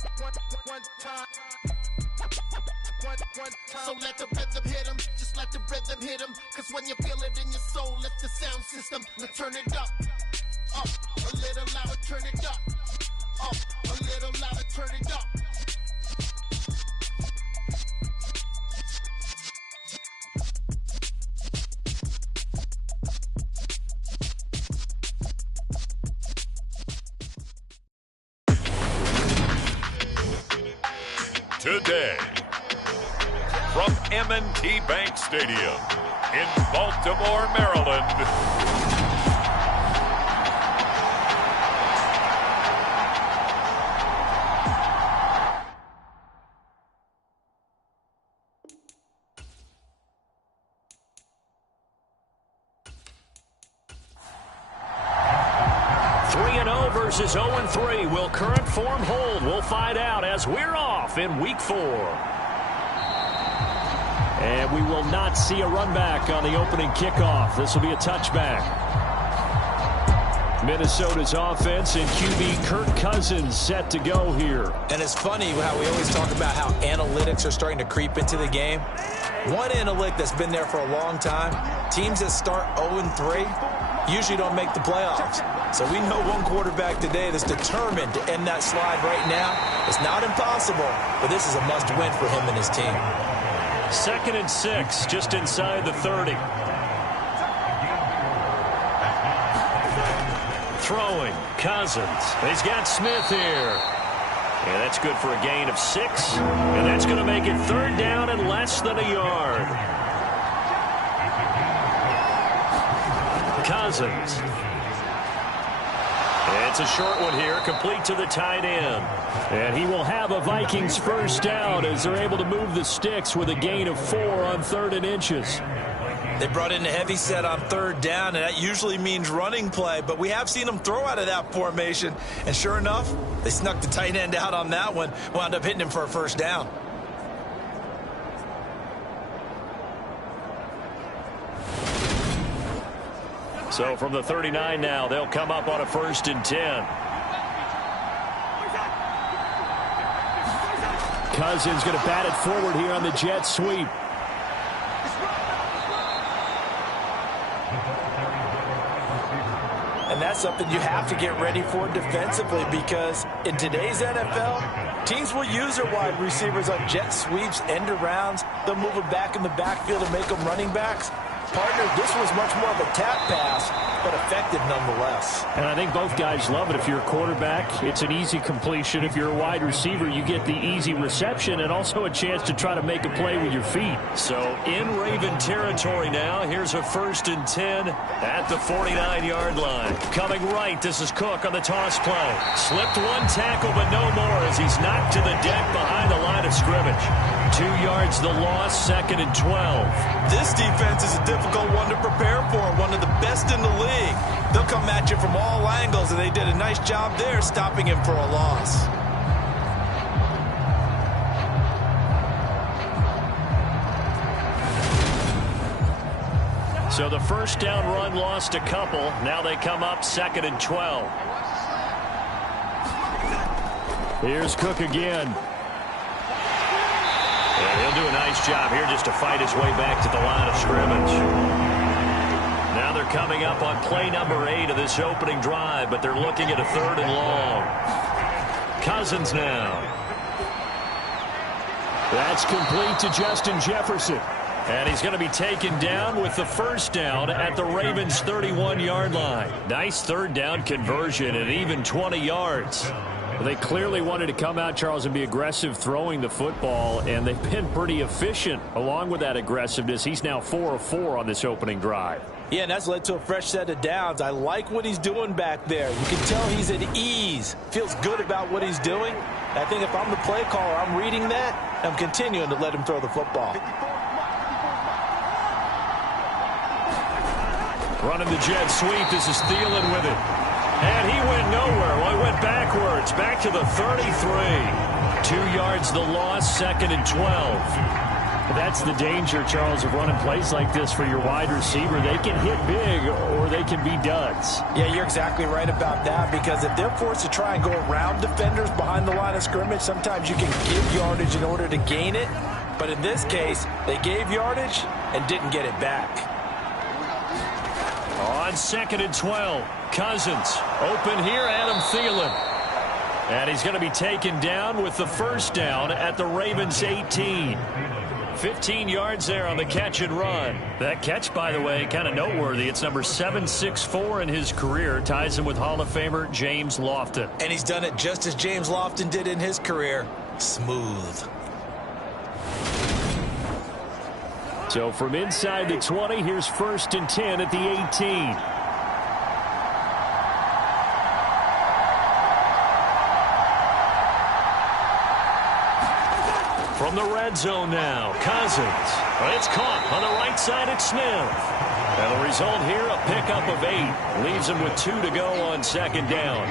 So let the rhythm hit him, just let the rhythm hit him. Cause when you feel it in your soul, it's the sound system. Let's turn it up, a little louder, turn it up, a little louder, turn it up. Today, from M&T Bank Stadium in Baltimore, Maryland, 3-0 versus 0-3. Will current form hold? We'll find out as we're off in Week 4. And we will not see a run back on the opening kickoff. This will be a touchback. Minnesota's offense and QB Kirk Cousins set to go here. And it's funny how we always talk about how analytics are starting to creep into the game. One analytic that's been there for a long time, teams that start 0-3 usually don't make the playoffs. So we know one quarterback today that's determined to end that slide right now. It's not impossible, but this is a must-win for him and his team. 2nd and 6, just inside the 30. Throwing, Cousins. He's got Smith here. And that's good for a gain of 6. And that's going to make it 3rd down and less than a yard. Cousins. It's a short one here, complete to the tight end. And he will have a Vikings first down as they're able to move the sticks with a gain of 4 on 3rd and inches. They brought in a heavy set on 3rd down, and that usually means running play, but we have seen them throw out of that formation. And sure enough, they snuck the tight end out on that one, wound up hitting him for a first down. So from the 39 now, they'll come up on a 1st and 10. Cousins going to bat it forward here on the jet sweep. And that's something you have to get ready for defensively, because in today's NFL, teams will use their wide receivers on jet sweeps, end arounds. They'll move them back in the backfield and make them running backs. Partner, this was much more of a tap pass, but effective nonetheless. And I think both guys love it. If you're a quarterback, it's an easy completion. If you're a wide receiver, you get the easy reception and also a chance to try to make a play with your feet. So in Raven territory now, here's a 1st and 10 at the 49-yard line. Coming right, this is Cook on the toss play. Slipped one tackle, but no more as he's knocked to the deck behind the line of scrimmage. 2 yards the loss, 2nd and 12. This defense is a difficult one to prepare for, one of the best in the league. They'll come at you from all angles, and they did a nice job there stopping him for a loss. So the first down run lost a couple. Now they come up 2nd and 12. Here's Cook again. And he'll do a nice job here just to fight his way back to the line of scrimmage. Now they're coming up on play number 8 of this opening drive, but they're looking at a 3rd and long. Cousins now. That's complete to Justin Jefferson. And he's going to be taken down with the first down at the Ravens' 31-yard line. Nice 3rd down conversion and even 20 yards. They clearly wanted to come out, Charles, and be aggressive throwing the football, and they've been pretty efficient along with that aggressiveness. He's now 4 of 4 on this opening drive. Yeah, and that's led to a fresh set of downs. I like what he's doing back there. You can tell he's at ease, feels good about what he's doing. I think if I'm the play caller, I'm reading that, I'm continuing to let him throw the football. Running the jet sweep. This is Thielen with it. And he went nowhere. Well, he went backwards. Back to the 33. 2 yards the loss, 2nd and 12. That's the danger, Charles, of running plays like this for your wide receiver. They can hit big or they can be duds. Yeah, you're exactly right about that, because if they're forced to try and go around defenders behind the line of scrimmage, sometimes you can give yardage in order to gain it. But in this case, they gave yardage and didn't get it back. On 2nd and 12, Cousins. Open here, Adam Thielen. And he's going to be taken down with the first down at the Ravens' 18. 15 yards there on the catch and run. That catch, by the way, kind of noteworthy. It's number 764 in his career. Ties him with Hall of Famer James Lofton. And he's done it just as James Lofton did in his career. Smooth. So from inside the 20, here's 1st and 10 at the 18. From the red zone now, Cousins. It's caught on the right side at Smith. And the result here, a pickup of 8. Leaves him with 2 to go on 2nd down.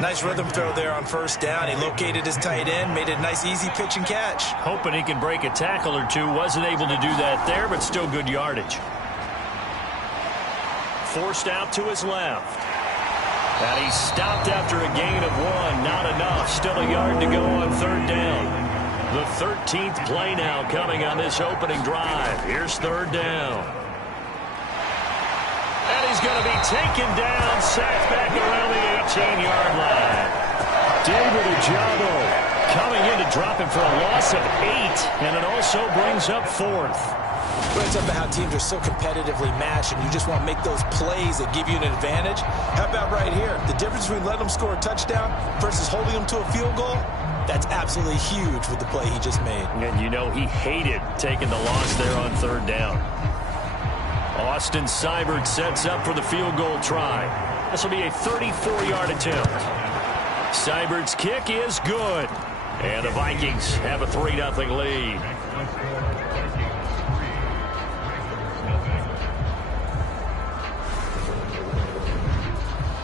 Nice rhythm throw there on 1st down. He located his tight end, made a nice easy pitch and catch. Hoping he can break a tackle or two. Wasn't able to do that there, but still good yardage. Forced out to his left. And he stopped after a gain of 1. Not enough. Still a yard to go on 3rd down. The 13th play now coming on this opening drive. Here's 3rd down. And he's going to be taken down, sacked back around the 18-yard line. David Ojabo coming in to drop him for a loss of 8, and it also brings up 4th. But it's about how teams are so competitively matched, and you just want to make those plays that give you an advantage. How about right here? The difference between letting them score a touchdown versus holding them to a field goal, that's absolutely huge with the play he just made. And you know he hated taking the loss there on 3rd down. Austin Seibert sets up for the field goal try. This will be a 34-yard attempt. Seibert's kick is good. And the Vikings have a 3-0 lead.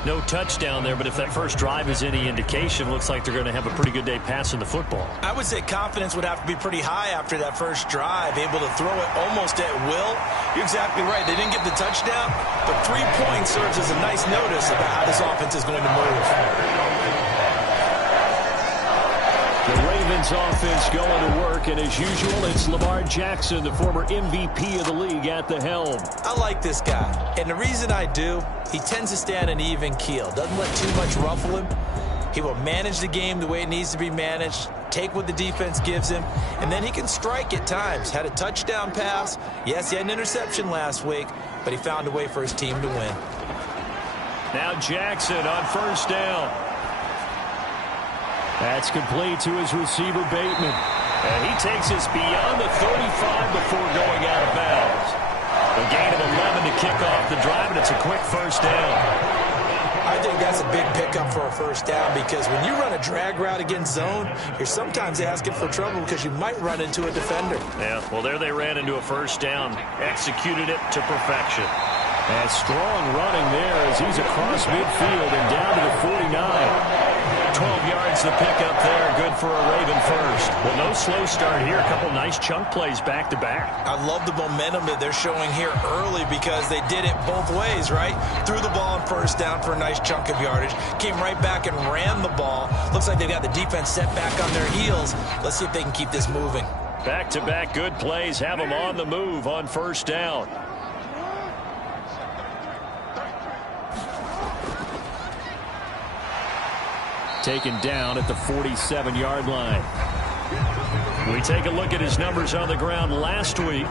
No touchdown there, but if that first drive is any indication, looks like they're going to have a pretty good day passing the football. I would say confidence would have to be pretty high after that first drive, able to throw it almost at will. You're exactly right. They didn't get the touchdown, but 3 points serves as a nice notice about how this offense is going to move. The Ravens offense going to work, and as usual, it's Lamar Jackson, the former MVP of the league, at the helm. I like this guy, and the reason I do, he tends to stay on an even keel. Doesn't let too much ruffle him. He will manage the game the way it needs to be managed, take what the defense gives him, and then he can strike at times. Had a touchdown pass. Yes, he had an interception last week, but he found a way for his team to win. Now Jackson on 1st down. That's complete to his receiver, Bateman. And he takes us beyond the 35 before going out of bounds. A gain of 11 to kick off the drive, and it's a quick 1st down. I think that's a big pickup for a 1st down, because when you run a drag route against zone, you're sometimes asking for trouble because you might run into a defender. Yeah, well, there they ran into a 1st down. Executed it to perfection. And strong running there as he's across midfield and down to the 49. 12 yards the pickup there. Good for a Raven first. Well, no slow start here. A couple nice chunk plays back-to-back. I love the momentum that they're showing here early, because they did it both ways, right? Threw the ball on 1st down for a nice chunk of yardage. Came right back and ran the ball. Looks like they've got the defense set back on their heels. Let's see if they can keep this moving. Back-to-back good plays. Have them on the move on 1st down. Taken down at the 47-yard line. We take a look at his numbers on the ground last week.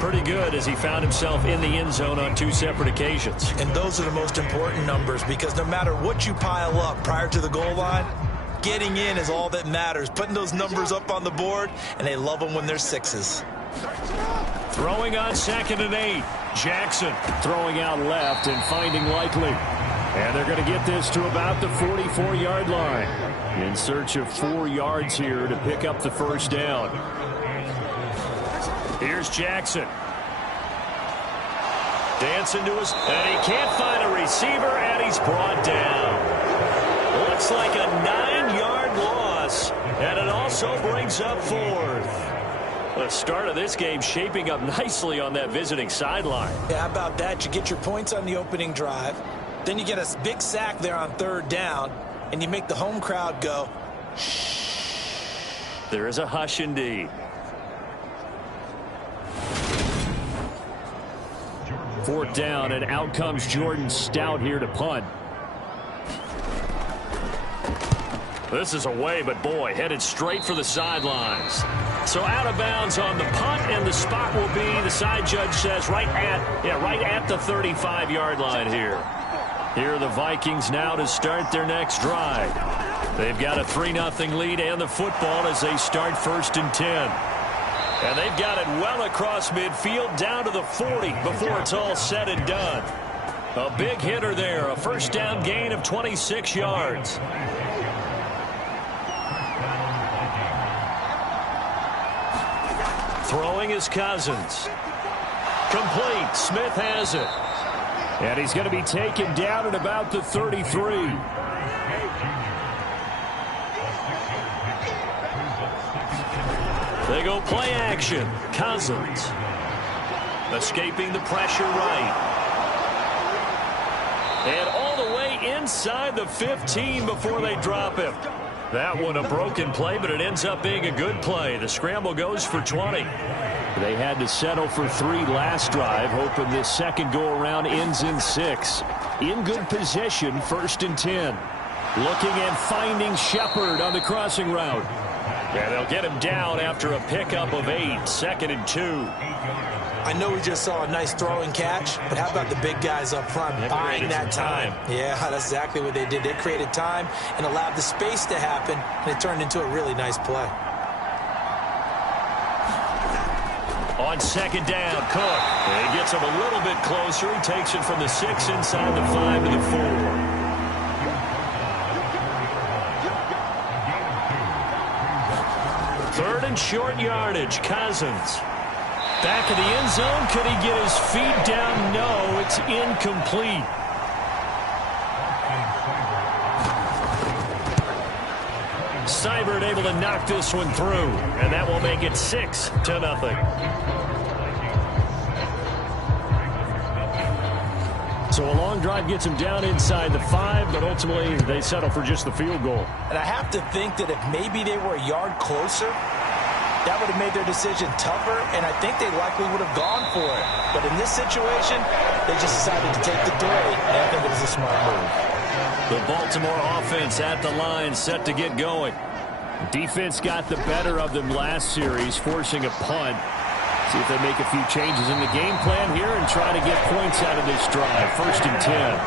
Pretty good, as he found himself in the end zone on 2 separate occasions. And those are the most important numbers, because no matter what you pile up prior to the goal line, getting in is all that matters. Putting those numbers up on the board, and they love them when they're 6s. Throwing on 2nd and 8. Jackson throwing out left and finding Likely. And they're going to get this to about the 44-yard line. In search of 4 yards here to pick up the 1st down. Here's Jackson. Dancing to his, and he can't find a receiver, and he's brought down. Looks like a 9-yard loss, and it also brings up 4th. The start of this game shaping up nicely on that visiting sideline. Yeah, how about that? You get your points on the opening drive. Then you get a big sack there on 3rd down, and you make the home crowd go, shh. There is a hush indeed. 4th down, and out comes Jordan Stout here to punt. This is away, but boy, headed straight for the sidelines. So out of bounds on the punt, and the spot will be, the side judge says, right at the 35-yard line here. Here are the Vikings now to start their next drive. They've got a 3-0 lead and the football as they start 1st and 10. And they've got it well across midfield down to the 40 before it's all said and done. A big hitter there, a 1st down gain of 26 yards. Throwing is Cousins. Complete. Smith has it. And he's going to be taken down at about the 33. They go play action. Cousins. Escaping the pressure right. And all the way inside the 15 before they drop him. That one a broken play, but it ends up being a good play. The scramble goes for 20. They had to settle for 3 last drive, hoping this second go-around ends in 6. In good position, 1st and 10. Looking and finding Shepard on the crossing route. And they'll get him down after a pickup of 8, 2nd and 2. I know we just saw a nice throwing catch, but how about the big guys up front buying that time? Yeah, that's exactly what they did. They created time and allowed the space to happen, and it turned into a really nice play. On 2nd down, Cook. And he gets him a little bit closer. He takes it from the 6 inside the 5 to the 4. Third and short yardage, Cousins. Back of the end zone. Could he get his feet down? No, it's incomplete. Seibert able to knock this one through, and that will make it 6-0. So a long drive gets him down inside the 5, but ultimately they settle for just the field goal. And I have to think that if maybe they were a yard closer, that would have made their decision tougher, and I think they likely would have gone for it. But in this situation, they just decided to take the 3, and I think it was a smart move. The Baltimore offense at the line, set to get going. Defense got the better of them last series, forcing a punt. See if they make a few changes in the game plan here and try to get points out of this drive. 1st and 10.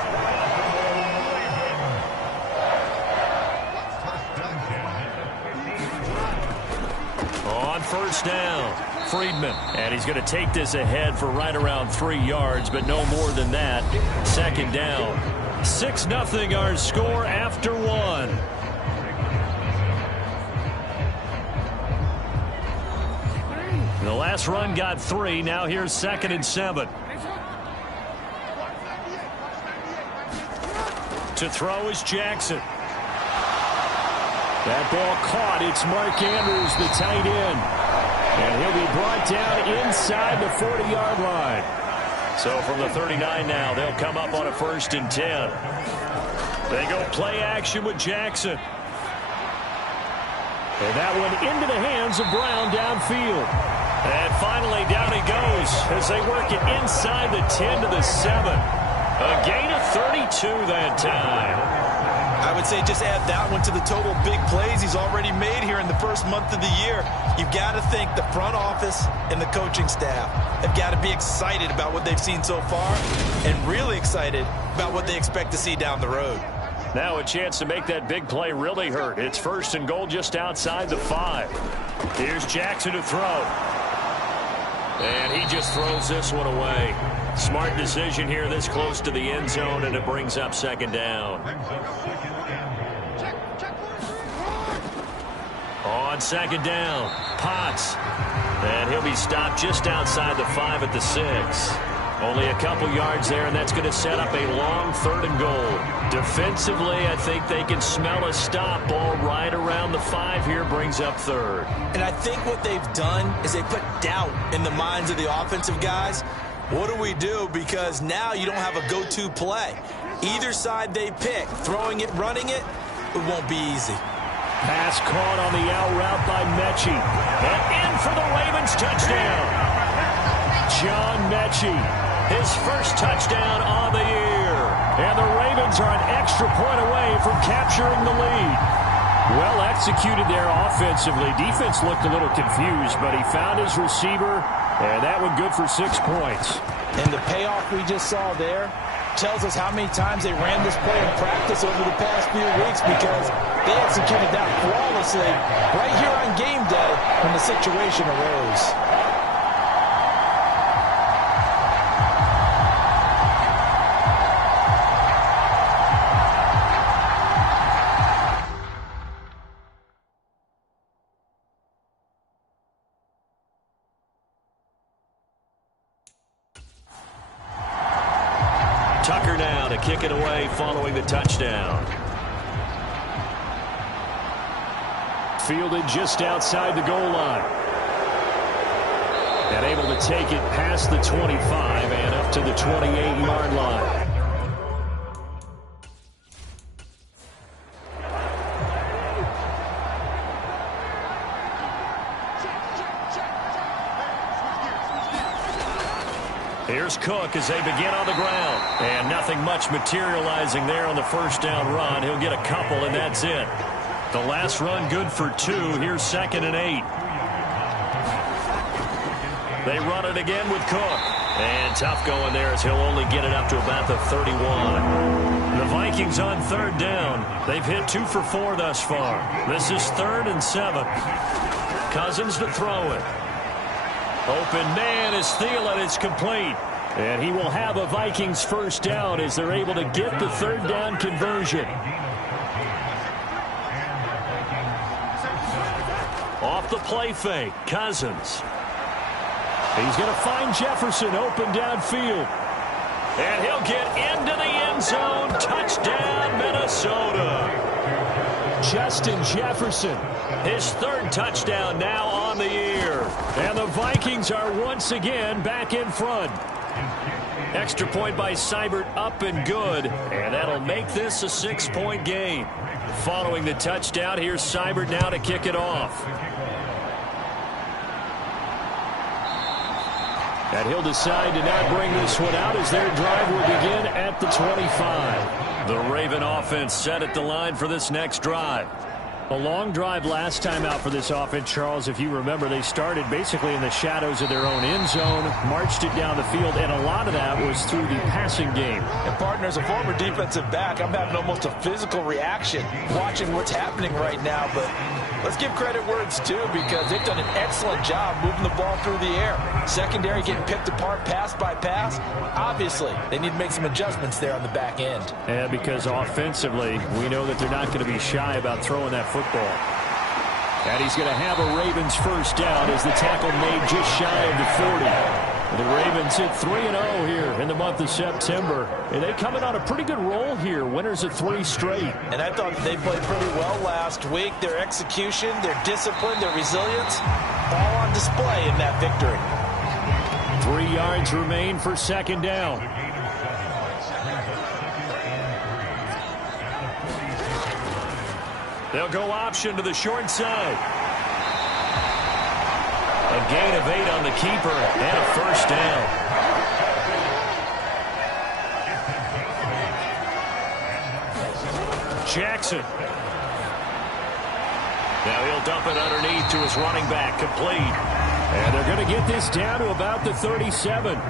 On 1st down, Friedman. And he's going to take this ahead for right around 3 yards, but no more than that. 2nd down. 6-0 our score after 1. The last run got 3. Now here's 2nd and 7. To throw is Jackson. That ball caught. It's Mark Andrews, the tight end. And he'll be brought down inside the 40-yard line. So from the 39 now, they'll come up on a 1st and 10. They go play action with Jackson. And that one into the hands of Brown downfield. And finally, down he goes as they work it inside the 10 to the 7. A gain of 32 that time. I would say just add that one to the total big plays he's already made here in the first month of the year. You've got to think the front office and the coaching staff have got to be excited about what they've seen so far and really excited about what they expect to see down the road. Now a chance to make that big play really hurt. It's 1st and goal just outside the 5. Here's Jackson to throw. And he just throws this one away. Smart decision here this close to the end zone, and it brings up 2nd down. On 2nd down, Potts. And he'll be stopped just outside the 5 at the 6. Only a couple yards there, and that's going to set up a long 3rd and goal. Defensively, I think they can smell a stop. Ball right around the 5 here, brings up 3rd. And I think what they've done is they put doubt in the minds of the offensive guys. What do we do? Because now you don't have a go-to play. Either side they pick, throwing it, running it, it won't be easy. Pass caught on the out route by Mechie. And in for the Ravens touchdown. John Mechie, his first touchdown on the year. And the Ravens are an extra point away from capturing the lead. Well executed there offensively. Defense looked a little confused, but he found his receiver, and that one good for 6 points. And the payoff we just saw there tells us how many times they ran this play in practice over the past few weeks, because they executed that flawlessly right here on game day when the situation arose. Tucker now to kick it away following the touchdown. Fielded just outside the goal line. And able to take it past the 25 and up to the 28-yard line. Here's Cook as they begin on the ground. And nothing much materializing there on the first down run. He'll get a couple, and that's it. The last run good for 2. Here's 2nd and 8. They run it again with Cook. And tough going there as he'll only get it up to about the 31. The Vikings on 3rd down. They've hit 2 for 4 thus far. This is 3rd and 7. Cousins to throw it. Open man is Thielen. It's complete. And he will have a Vikings first down as they're able to get the 3rd down conversion. Off the play fake, Cousins. He's going to find Jefferson open downfield. And he'll get into the end zone. Touchdown, Minnesota. Justin Jefferson, his 3rd touchdown now on the year. And the Vikings are once again back in front. Extra point by Seibert, up and good. And that'll make this a 6-point game. Following the touchdown, here's Seibert now to kick it off. And he'll decide to not bring this one out as their drive will begin at the 25. The Raven offense set at the line for this next drive. A long drive last time out for this offense, Charles. If you remember, they started basically in the shadows of their own end zone, marched it down the field, and a lot of that was through the passing game. And partner, as a former defensive back, I'm having almost a physical reaction watching what's happening right now. But let's give credit where it's due, because they've done an excellent job moving the ball through the air. Secondary getting picked apart pass by pass. Obviously, they need to make some adjustments there on the back end. Yeah, because offensively, we know that they're not going to be shy about throwing that football. And he's going to have a Ravens first down as the tackle made just shy of the 40. The Ravens hit 3-0 here in the month of September. And they come in on a pretty good roll here. Winners of 3 straight. And I thought they played pretty well last week. Their execution, their discipline, their resilience, all on display in that victory. 3 yards remain for 2nd down. They'll go option to the short side. A gain of 8 on the keeper and a first down. Jackson. Now he'll dump it underneath to his running back, complete. And they're going to get this down to about the 37.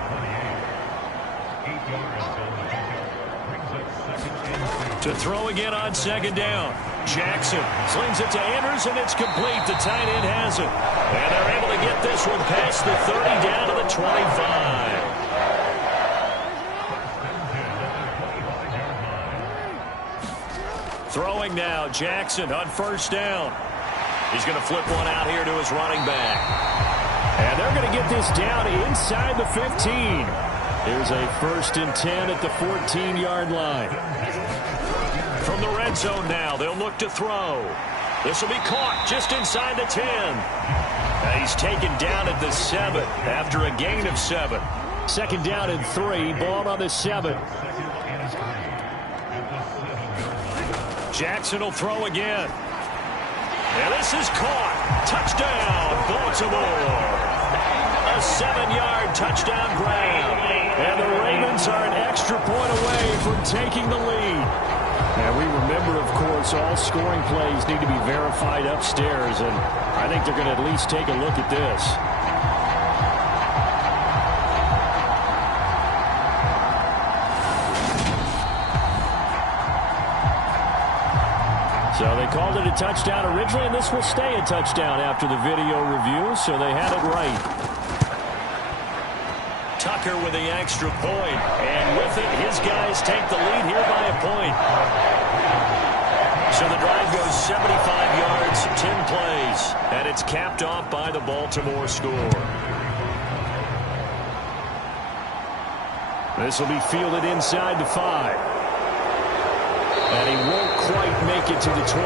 To throw again on 2nd down. Jackson slings it to Andrews, and it's complete. The tight end has it. And they're able to get this one past the 30 down to the 25. Throwing now, Jackson on first down. He's going to flip one out here to his running back. And they're going to get this down inside the 15. Here's a 1st and 10 at the 14-yard line. From the red zone now, they'll look to throw. This will be caught just inside the 10. He's taken down at the 7 after a gain of 7. 2nd down and 3, ball on the 7. Jackson will throw again. And this is caught. Touchdown, Baltimore. A 7-yard touchdown grab. And the Ravens are an extra point away from taking the lead. And we remember, of course, all scoring plays need to be verified upstairs, and I think they're going to at least take a look at this. So they called it a touchdown originally, and this will stay a touchdown after the video review, so they had it right. Tucker with the extra point, and with it, his guys take the lead here by a point. So the drive goes 75 yards, 10 plays, and it's capped off by the Baltimore score. This will be fielded inside the 5. And he won't quite make it to the 25.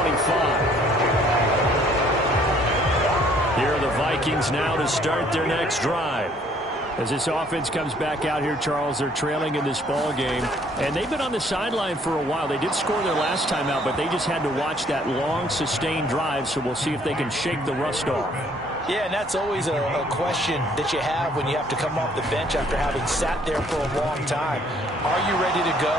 Here are the Vikings now to start their next drive. As this offense comes back out here, Charles, they're trailing in this ball game, and they've been on the sideline for a while. They did score their last time out, but they just had to watch that long, sustained drive, so we'll see if they can shake the rust off. Yeah, and that's always a question that you have when you have to come off the bench after having sat there for a long time. Are you ready to go?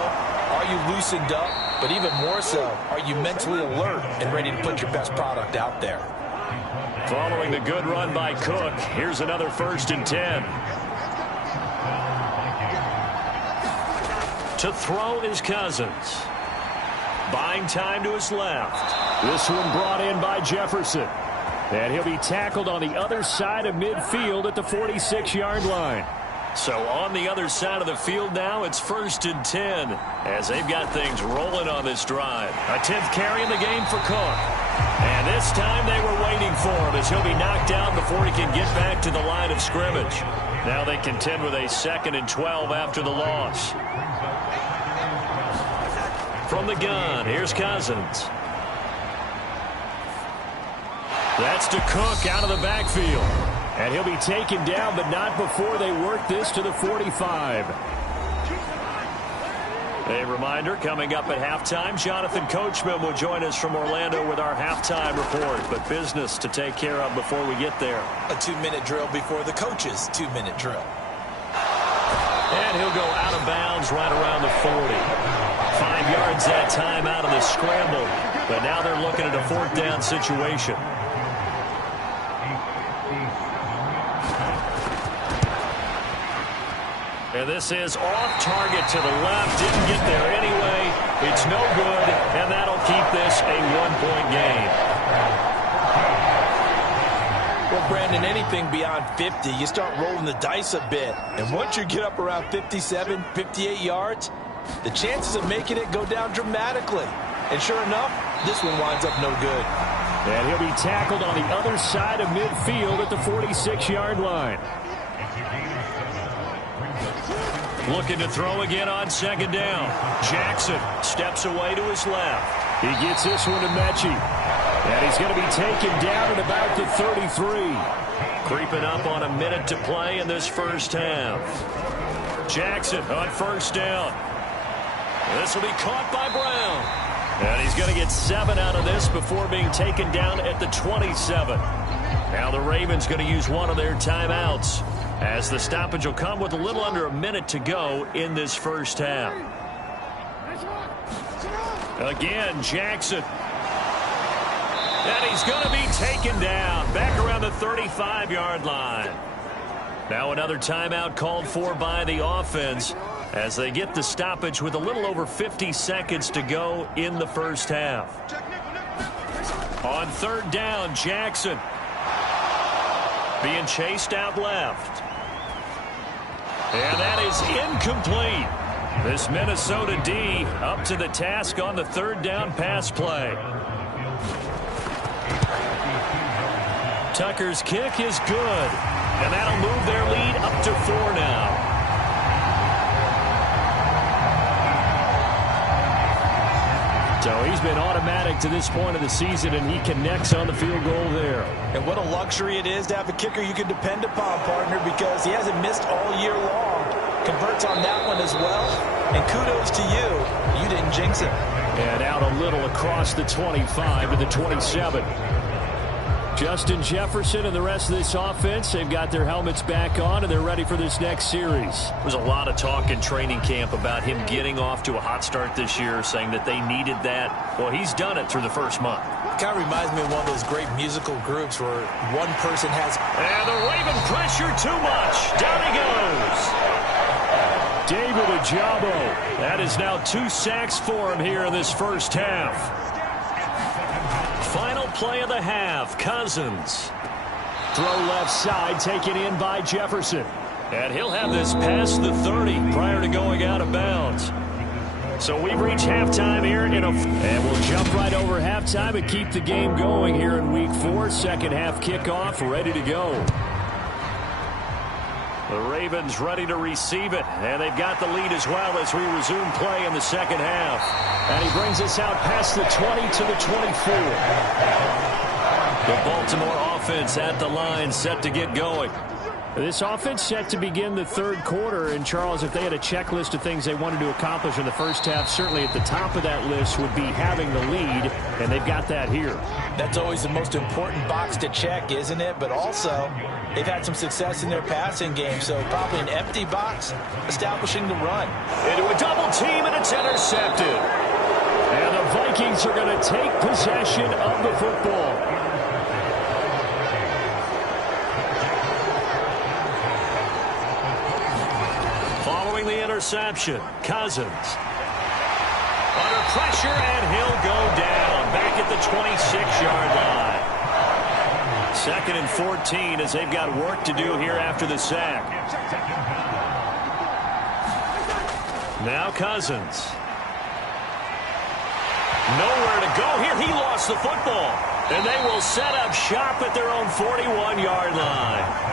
Are you loosened up? But even more so, are you mentally alert and ready to put your best product out there? Following the good run by Cook, here's another 1st and 10. To throw is Cousins. Buying time to his left. This one brought in by Jefferson. And he'll be tackled on the other side of midfield at the 46-yard line. So on the other side of the field now, it's 1st and 10 as they've got things rolling on this drive. A 10th carry in the game for Cook. And this time they were waiting for him as he'll be knocked down before he can get back to the line of scrimmage. Now they contend with a 2nd and 12 after the loss. From the gun, here's Cousins. That's to Cook out of the backfield. And he'll be taken down, but not before they work this to the 45. A reminder, coming up at halftime, Jonathan Coachman will join us from Orlando with our halftime report. But business to take care of before we get there. A 2-minute drill before the coach's 2-minute drill. And he'll go out of bounds right around the 40. 5 yards that time out of the scramble. But now they're looking at a 4th down situation. And this is off target to the left. Didn't get there anyway. It's no good, and that'll keep this a 1-point game. Well, Brandon, anything beyond 50, you start rolling the dice a bit. And once you get up around 57, 58 yards, the chances of making it go down dramatically. And sure enough, this one winds up no good. And he'll be tackled on the other side of midfield at the 46-yard line. Looking to throw again on 2nd down. Jackson steps away to his left. He gets this one to Mechie. And he's going to be taken down at about the 33. Creeping up on a minute to play in this first half. Jackson on 1st down. This will be caught by Brown. And he's going to get 7 out of this before being taken down at the 27. Now the Ravens going to use one of their timeouts, as the stoppage will come with a little under a minute to go in this first half. Again, Jackson. And he's going to be taken down back around the 35-yard line. Now another timeout called for by the offense as they get the stoppage with a little over 50 seconds to go in the first half. On 3rd down, Jackson being chased out left. And that is incomplete. This Minnesota D up to the task on the 3rd down pass play. Tucker's kick is good. And that'll move their lead up to 4 now. So he's been automatic to this point of the season, and he connects on the field goal there. And what a luxury it is to have a kicker you can depend upon, partner, because he hasn't missed all year long. Converts on that one as well. And kudos to you. You didn't jinx it. And out a little across the 25 to the 27. Justin Jefferson and the rest of this offense, they've got their helmets back on, and they're ready for this next series. There's a lot of talk in training camp about him getting off to a hot start this year, saying that they needed that. Well, he's done it through the first month. It kind of reminds me of one of those great musical groups where one person has... And the Raven pressure too much. Down he goes. David Ojabo. That is now 2 sacks for him here in this first half. Final play of the half, Cousins. Throw left side, taken in by Jefferson. And he'll have this past the 30 prior to going out of bounds. So we've reached halftime here. And we'll jump right over halftime and keep the game going here in Week 4. Second half kickoff, ready to go. The Ravens ready to receive it, and they've got the lead as well as we resume play in the second half. And he brings us out past the 20 to the 24. The Baltimore offense at the line, set to get going. This offense set to begin the third quarter, and Charles, if they had a checklist of things they wanted to accomplish in the first half, certainly at the top of that list would be having the lead, and they've got that here. That's always the most important box to check, isn't it? But also, they've had some success in their passing game, so probably an empty box, establishing the run. Into a double team, and it's intercepted. And the Vikings are going to take possession of the football. Following the interception, Cousins. Under pressure, and he'll go down. Back at the 26-yard line. Second and 14 as they've got work to do here after the sack. Now Cousins. Nowhere to go here. He lost the football. And they will set up shop at their own 41-yard line.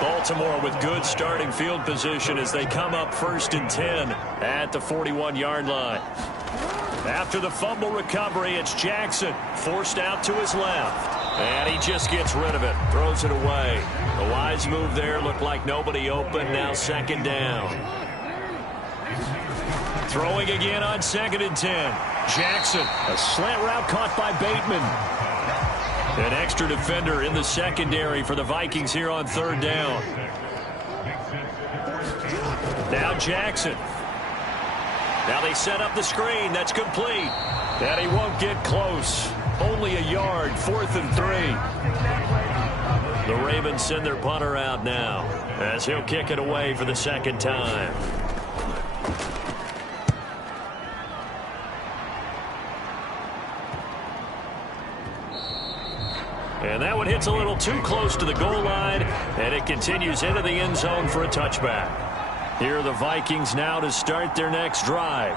Baltimore with good starting field position as they come up 1st and 10 at the 41-yard line. After the fumble recovery, it's Jackson forced out to his left. And he just gets rid of it, throws it away. A wise move there, looked like nobody open, now second down. Throwing again on 2nd and 10. Jackson, a slant route caught by Bateman. An extra defender in the secondary for the Vikings here on 3rd down. Now Jackson. Now they set up the screen. That's complete. And he won't get close. Only a yard, 4th and 3. The Ravens send their punter out now as he'll kick it away for the second time. And that one hits a little too close to the goal line, and it continues into the end zone for a touchback. Here are the Vikings now to start their next drive.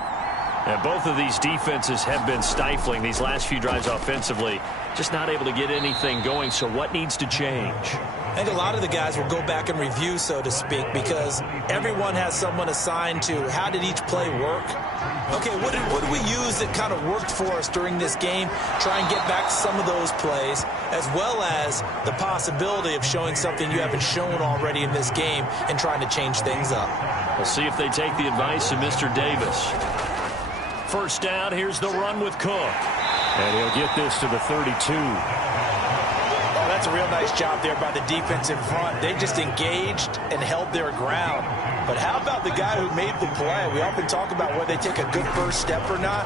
And both of these defenses have been stifling these last few drives offensively. Just not able to get anything going, so what needs to change? I think a lot of the guys will go back and review, so to speak, because everyone has someone assigned to how did each play work. Okay, what did we use that kind of worked for us during this game? Try and get back to some of those plays, as well as the possibility of showing something you haven't shown already in this game and trying to change things up. We'll see if they take the advice of Mr. Davis. First down, here's the run with Cook. And he'll get this to the 32. Oh, that's a real nice job there by the defense in front. They just engaged and held their ground. But how about the guy who made the play? We often talk about whether they take a good first step or not.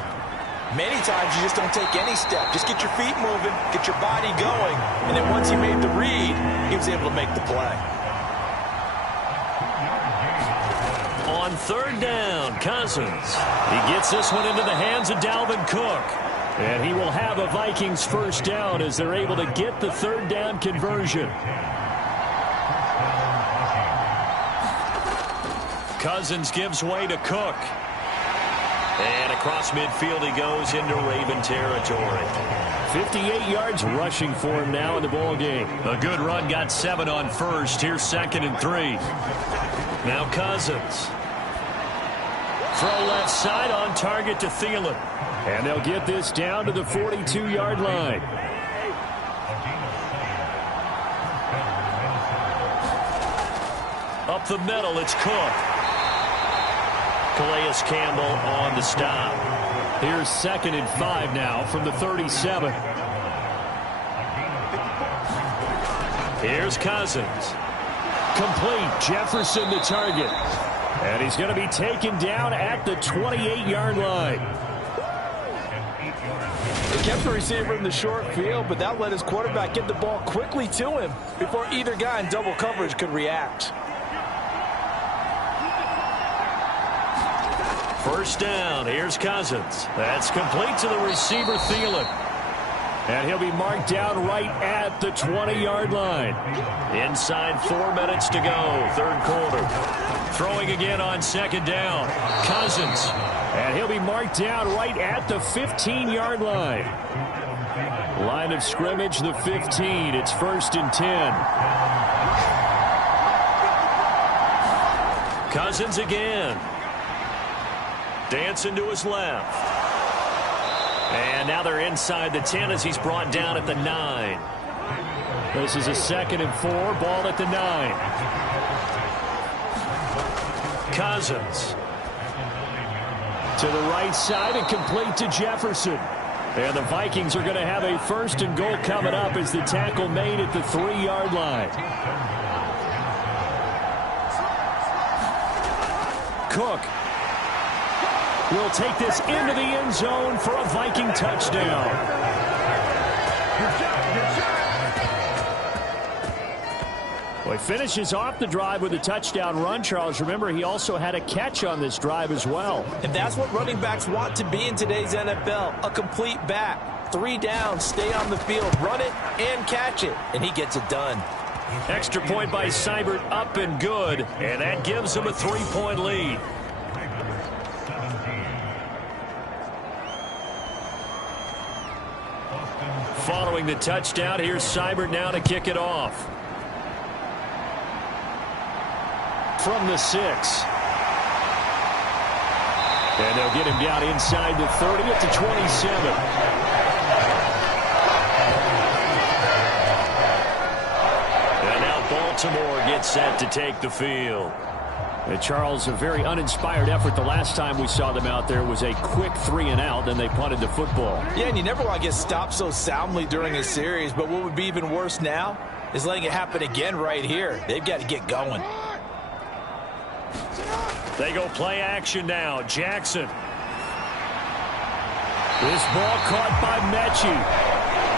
Many times you just don't take any step. Just get your feet moving, get your body going, and then once he made the read, he was able to make the play. On 3rd down, Cousins. He gets this one into the hands of Dalvin Cook. And he will have a Vikings first down as they're able to get the 3rd down conversion. Cousins gives way to Cook. And across midfield he goes into Raven territory. 58 yards rushing for him now in the ball game. A good run, got 7 on first. Here's 2nd and 3. Now Cousins. Throw left side on target to Thielen. And they'll get this down to the 42-yard line. Up the middle, it's Cook. Calais Campbell on the stop. Here's 2nd and 5 now from the 37. Here's Cousins. Complete. Jefferson the target. And he's going to be taken down at the 28-yard line. He kept the receiver in the short field, but that let his quarterback get the ball quickly to him before either guy in double coverage could react. First down. Here's Cousins. That's complete to the receiver, Thielen. And he'll be marked down right at the 20-yard line. Inside 4 minutes to go, third quarter. Throwing again on 2nd down. Cousins. And he'll be marked down right at the 15-yard line. Line of scrimmage, the 15. It's 1st and 10. Cousins again. Dancing to his left. And now they're inside the 10 as he's brought down at the 9. This is a 2nd and 4. Ball at the 9. Cousins. To the right side and complete to Jefferson. And the Vikings are going to have a 1st and goal coming up as the tackle made at the 3-yard line. Cook will take this into the end zone for a Viking touchdown. Well, he finishes off the drive with a touchdown run, Charles. Remember, he also had a catch on this drive as well. And that's what running backs want to be in today's NFL, a complete back. 3 downs, stay on the field, run it, and catch it. And he gets it done. Extra point by Seibert, up and good. And that gives him a 3-point lead. Following the touchdown, here's Seibert now to kick it off. From the 6. And they'll get him down inside the 30 at the 27. And now Baltimore gets set to take the field. Charles, a very uninspired effort. The last time we saw them out there was a quick 3-and-out, then they punted the football. Yeah, and you never want to get stopped so soundly during a series, but what would be even worse now is letting it happen again right here. They've got to get going. They go play action now. Jackson. This ball caught by Mechie.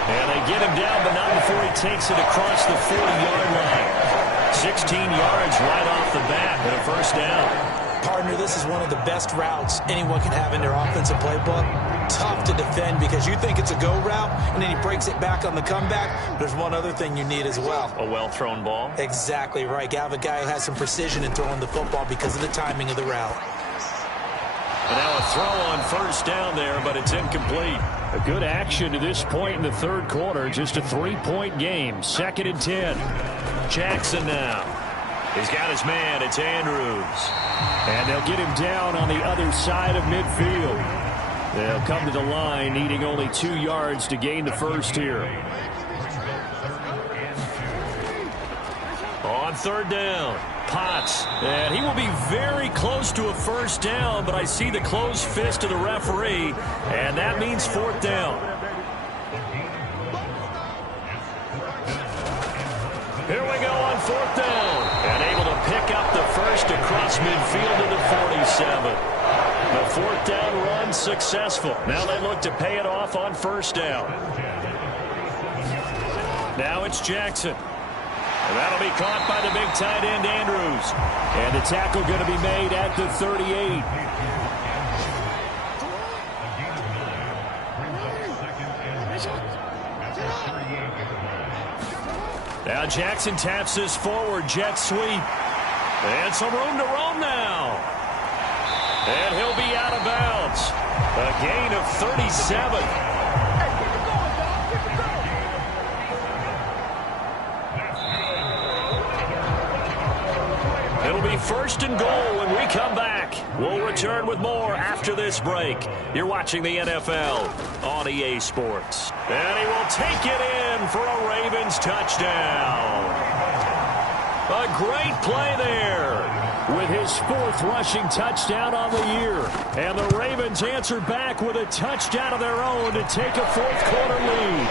And they get him down, but not before he takes it across the 40-yard line. 16 yards right off the bat and a 1st down. Partner, this is one of the best routes anyone can have in their offensive playbook. Tough to defend because you think it's a go route, and then he breaks it back on the comeback. There's one other thing you need as well. A well-thrown ball. Exactly right. You have a guy who has some precision in throwing the football because of the timing of the route. And now a throw on 1st down there, but it's incomplete. A good action to this point in the 3rd quarter. Just a 3-point game. 2nd and 10. Jackson now. He's got his man. It's Andrews. And they'll get him down on the other side of midfield. They'll come to the line, needing only 2 yards to gain the 1st here. On 3rd down, Potts. And he will be very close to a 1st down, but I see the closed fist of the referee, and that means 4th down. Here we go on 4th down. And able to pick up the 1st across midfield to the 47. The 4th down run successful. Now they look to pay it off on 1st down. Now it's Jackson. And that'll be caught by the big tight end, Andrews. And the tackle going to be made at the 38. Now Jackson taps this forward, jet sweep. And some room to roam now. And he'll be out of bounds. A gain of 37. It'll be first and goal when we come back. We'll return with more after this break. You're watching the NFL on EA Sports. And he will take it in for a Ravens touchdown. A great play there. With his 4th rushing touchdown on the year. And the Ravens answer back with a touchdown of their own to take a 4th-quarter lead.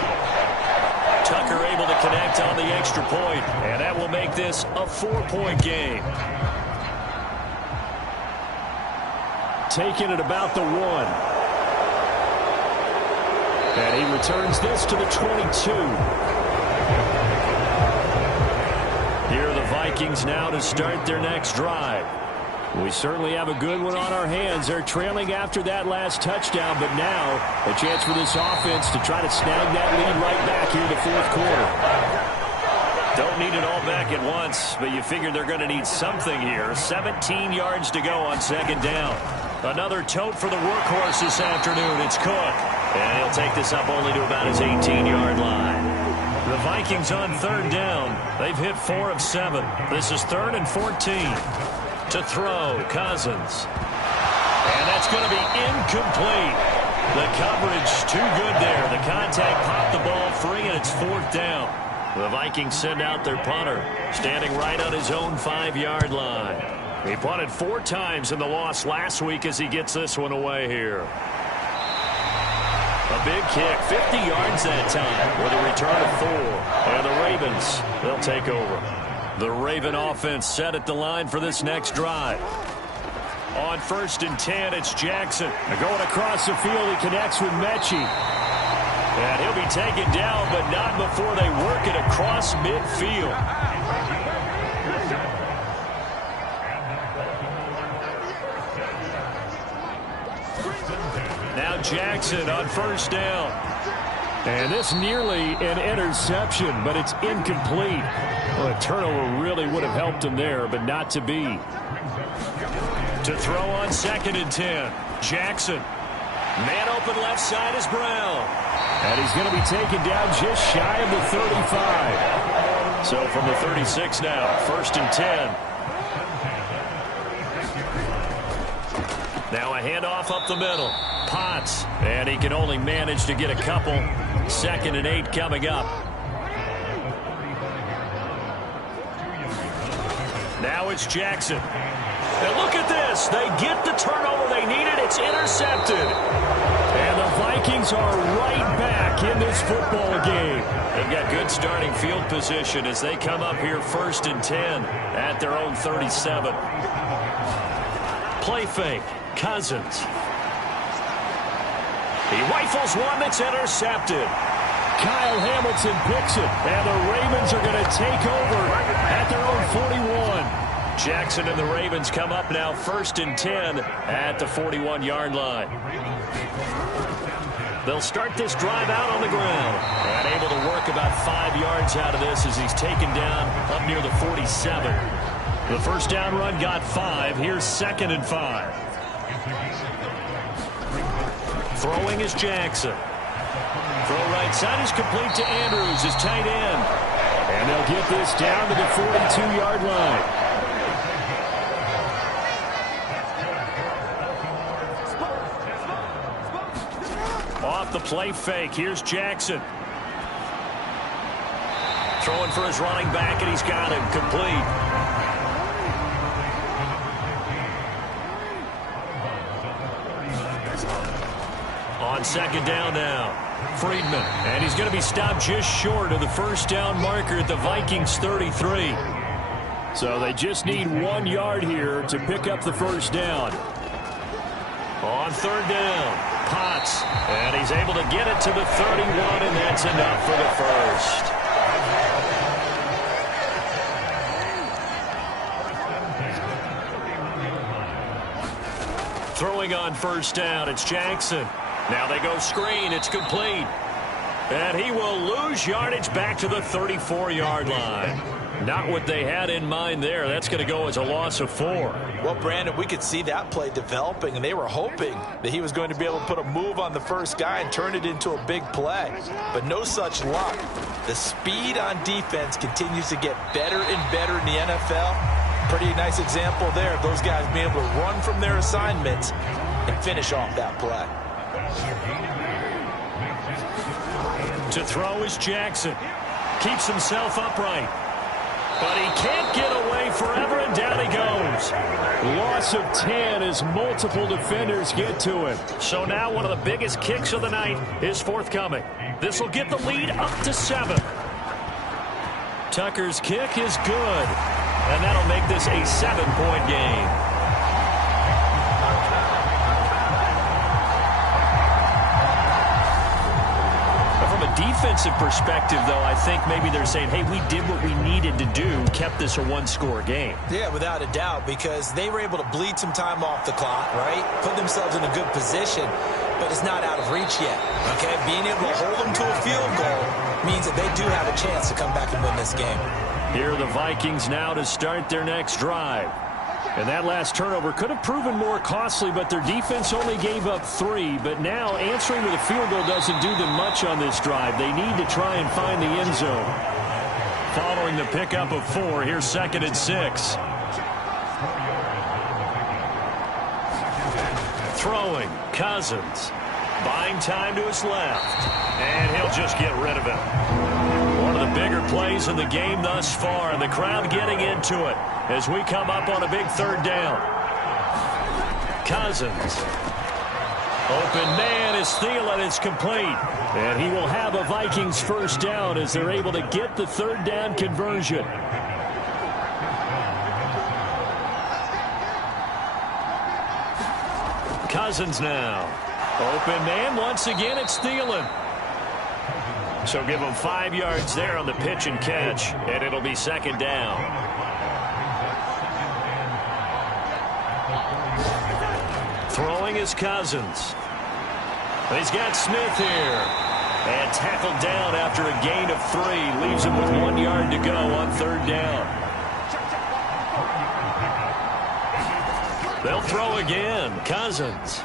Tucker able to connect on the extra point, and that will make this a 4-point game. Taking it about the 1. And he returns this to the 22. Here are the Vikings now to start their next drive. We certainly have a good one on our hands. They're trailing after that last touchdown, but now a chance for this offense to try to snag that lead right back here in the 4th quarter. Don't need it all back at once, but you figure they're going to need something here. 17 yards to go on 2nd down. Another tote for the workhorse this afternoon. It's Cook. And he'll take this up only to about his 18-yard line. The Vikings on 3rd down. They've hit 4 of 7. This is 3rd and 14. To throw, Cousins. And that's going to be incomplete. The coverage too good there. The contact popped the ball free, and it's 4th down. The Vikings send out their punter, standing right on his own 5-yard line. He punted 4 times in the loss last week as he gets this one away here. A big kick, 50 yards that time with a return of 4. And the Ravens, they'll take over. The Raven offense set at the line for this next drive. On 1st and 10, it's Jackson. Going across the field, he connects with Mechie. And he'll be taken down, but not before they work it across midfield. Now Jackson on 1st down. And this nearly an interception, but it's incomplete. Well, a turnover really would have helped him there, but not to be. To throw on 2nd and 10, Jackson. Man open left side is Brown. And he's going to be taken down just shy of the 35. So from the 36 now, 1st and 10. Now a handoff up the middle. Potts. And he can only manage to get a couple. 2nd and 8 coming up. Now it's Jackson. And look at this. They get the turnover they needed. It's intercepted. And the Vikings are right back in this football game. They've got good starting field position as they come up here 1st and 10 at their own 37. Play fake. Cousins. He rifles one that's intercepted. Kyle Hamilton picks it, and the Ravens are going to take over at their own 41. Jackson and the Ravens come up now 1st and 10 at the 41-yard line. They'll start this drive out on the ground and able to work about 5 yards out of this as he's taken down up near the 47. The first down run got 5. Here's 2nd and 5. Throwing is Jackson. Throw right side is complete to Andrews, his tight end. And they'll get this down to the 42-yard line. Off the play fake, here's Jackson. Throwing for his running back, and he's got him complete. On 2nd down now. Friedman, and he's going to be stopped just short of the first down marker at the Vikings 33. So they just need 1 yard here to pick up the first down. On 3rd down, Potts, and he's able to get it to the 31, and that's enough for the first. Throwing on 1st down, it's Jackson. Now they go screen. It's complete. And he will lose yardage back to the 34-yard line. Not what they had in mind there. That's going to go as a loss of 4. Well, Brandon, we could see that play developing, and they were hoping that he was going to be able to put a move on the first guy and turn it into a big play. But no such luck. The speed on defense continues to get better and better in the NFL. Pretty nice example there of those guys being able to run from their assignments and finish off that play. To throw is Jackson. Keeps himself upright. But he can't get away forever, and down he goes. Loss of 10 as multiple defenders get to him. So now one of the biggest kicks of the night is forthcoming. This will get the lead up to 7. Tucker's kick is good. And that'll make this a 7-point game. Defensive perspective, though, I think maybe they're saying, hey, we did what we needed to do, kept this a one-score game. Yeah, without a doubt, because they were able to bleed some time off the clock, right? Put themselves in a good position, but it's not out of reach yet, okay? Being able to hold them to a field goal means that they do have a chance to come back and win this game. Here are the Vikings now to start their next drive. And that last turnover could have proven more costly, but their defense only gave up 3. But now answering with a field goal doesn't do them much on this drive. They need to try and find the end zone. Following the pickup of 4, here's 2nd and 6. Throwing, Cousins. Buying time to his left. And he'll just get rid of it. One of the bigger plays in the game thus far, and the crowd getting into it as we come up on a big 3rd down. Cousins. Open man is Thielen. It's complete. And he will have a Vikings 1st down as they're able to get the 3rd down conversion. Cousins now. Open man once again. It's Thielen. So give him 5 yards there on the pitch and catch, and it'll be 2nd down. Throwing is Cousins. He's got Smith here. And tackled down after a gain of 3. Leaves him with 1 yard to go on 3rd down. They'll throw again. Cousins.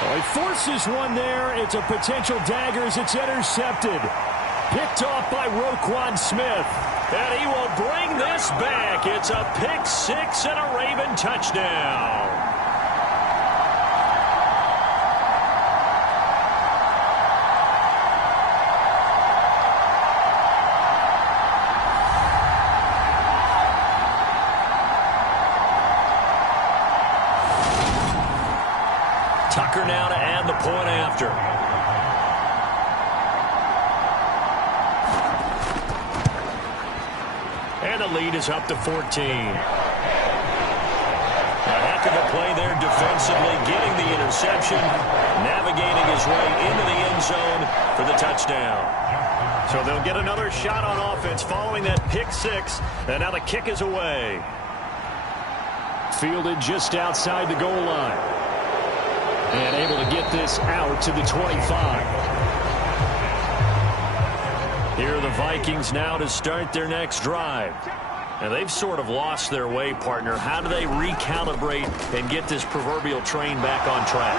Well, he forces one there. It's a potential dagger as it's intercepted. Picked off by Roquan Smith. And he will bring this back. It's a pick 6 and a Raven touchdown. Tucker now to add the point after. And the lead is up to 14. A heck of a play there defensively, getting the interception, navigating his way into the end zone for the touchdown. So they'll get another shot on offense following that pick 6, and now the kick is away. Fielded just outside the goal line. And able to get this out to the 25. Here are the Vikings now to start their next drive. And they've sort of lost their way, partner. How do they recalibrate and get this proverbial train back on track?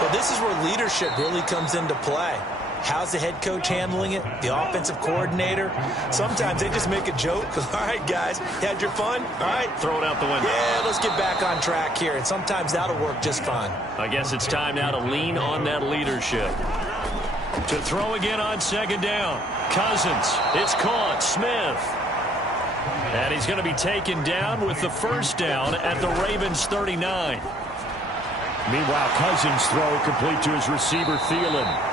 Well, this is where leadership really comes into play. How's the head coach handling it? The offensive coordinator? Sometimes they just make a joke. All right, guys, you had your fun? All right. Throw it out the window. Yeah, let's get back on track here. And sometimes that'll work just fine. I guess it's time now to lean on that leadership. To throw again on 2nd down. Cousins. It's caught. Smith. And he's going to be taken down with the 1st down at the Ravens 39. Meanwhile, Cousins' throw complete to his receiver, Thielen.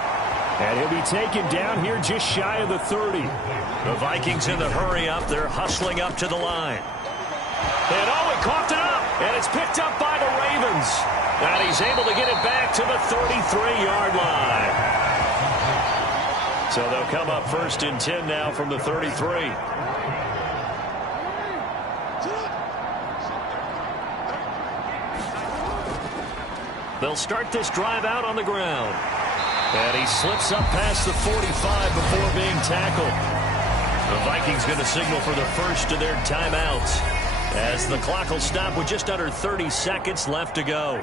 And he'll be taken down here just shy of the 30. The Vikings in the hurry up. They're hustling up to the line. And he coughed it up. And it's picked up by the Ravens. And he's able to get it back to the 33-yard line. So they'll come up 1st and 10 now from the 33. They'll start this drive out on the ground. And he slips up past the 45 before being tackled. The Vikings going to signal for the first of their timeouts as the clock will stop with just under 30 seconds left to go.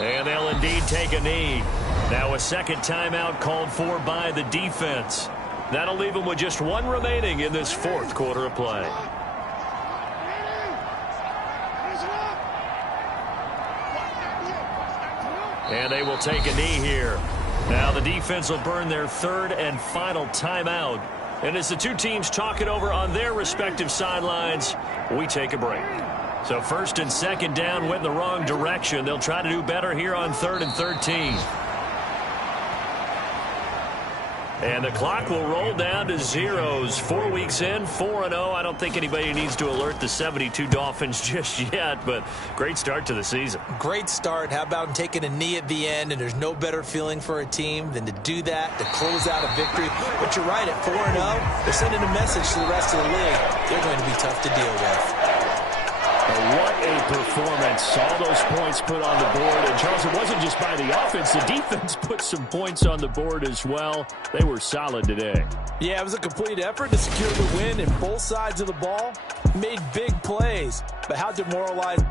And they'll indeed take a knee. Now a second timeout called for by the defense. That'll leave them with just one remaining in this fourth quarter of play. And they will take a knee here. Now the defense will burn their third and final timeout. And as the two teams talk it over on their respective sidelines, we take a break. So first and second down went in the wrong direction. They'll try to do better here on 3rd and 13. And the clock will roll down to zeros. 4 weeks in, 4-0. I don't think anybody needs to alert the 72 Dolphins just yet, but great start to the season. Great start. How about taking a knee at the end? And there's no better feeling for a team than to do that, to close out a victory. But you're right, at 4-0, they're sending a message to the rest of the league. They're going to be tough to deal with. What a performance. All those points put on the board. And, Charles, it wasn't just by the offense. The defense put some points on the board as well. They were solid today. Yeah, it was a complete effort to secure the win, and both sides of the ball made big plays. But how demoralized